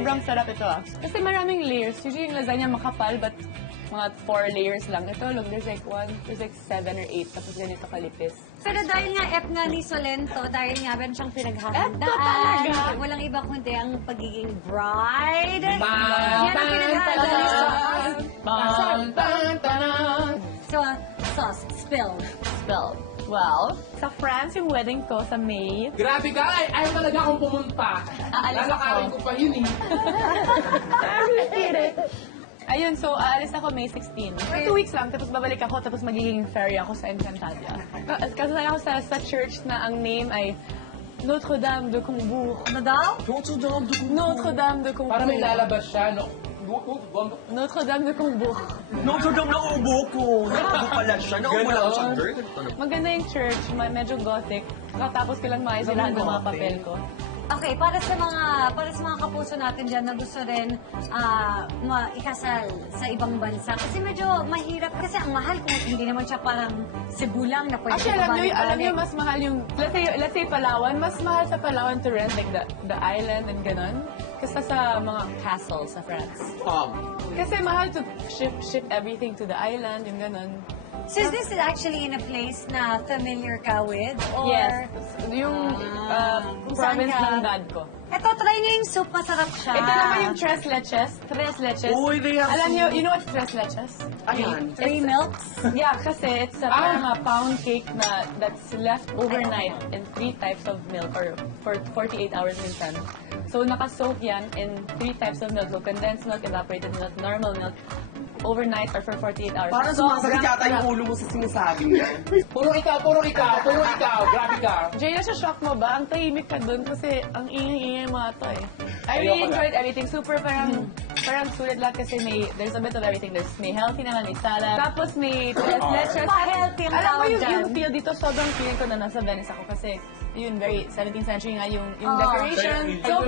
sobrang sarap ito ah. Kasi maraming layers. Usually yung lasagna makapal, but mga 4 layers lang. Ito, look, there's like 7 or 8, tapos ganito kalipis. Pero dahil nga F nga ni Solento, dahil nga meron siyang pinaghahandaan. Eto talaga. Walang iba kundi ang pagiging bride. Yan Yan ang pinaghahandaan ni Sauce. So, Sauce, spill. Spill. Well, sa France, yung wedding ko sa May. Grabe ka! Ayaw talaga akong pumunta. Aalis Lalakarin ako. ko pa yun Ayun, so aalis ako May 16. For 2 weeks lang, tapos babalik ako, tapos magiging ferry ako sa Encantadia. Kasali ako sa church na ang name ay Notre-Dame de Combourg. Ano daw? Notre-Dame de Combourg. Para may lalabas siya, no? Notre-Dame de Combourg. Sobrang naubo ko. Naubo pala siya. Naubo lang siya, girl. Maganda yung church, medyo gothic. Katapos ko lang maisilahan ng mga papel ko. Okay, para sa mga kapuso natin dyan na gusto rin ikasal sa ibang bansa. Kasi medyo mahirap. Kasi ang mahal kung hindi naman siya parang Cebu lang na pwede Actually, alam niyo, mas mahal yung, let's say Palawan, mas mahal sa Palawan to rent like the island and ganon. Kasi sa mga castle sa France. Kasi mahal to ship everything to the island, yung ganon. So is this actually in a place na familiar ka with? Or... Yes. Yung province saan ka? ng dad ko. Ito, try niyo yung soup. Masarap siya. Ito naman yung tres leches. Tres leches. Uy, they have Alam niyo, you know what's tres leches? Ayan. 3 milks. Yeah, kasi it's a parang a pound cake that's left overnight in 3 types of milk or for 48 hours minsan. So nakasoak yan in 3 types of milk. So condensed milk, evaporated milk, normal milk, overnight or for 48 hours. Parang sumasakit yata yung ulo mo sa sinasabi niya. Puro ikaw! Grabe ka! Jay, nasa-shock mo ba? Ang tahimik ka dun kasi ang ingay-ingay mga to eh. I really enjoyed everything. Super parang sulit lahat kasi there's a bit of everything. May healthy naman, may salad. Tapos may tres leches. Pa-healthy ang Alam mo tawag yung dyan. feel dito, sobrang feeling ko na nasa Venice ako kasi yun, very 17th century nga yung decoration. So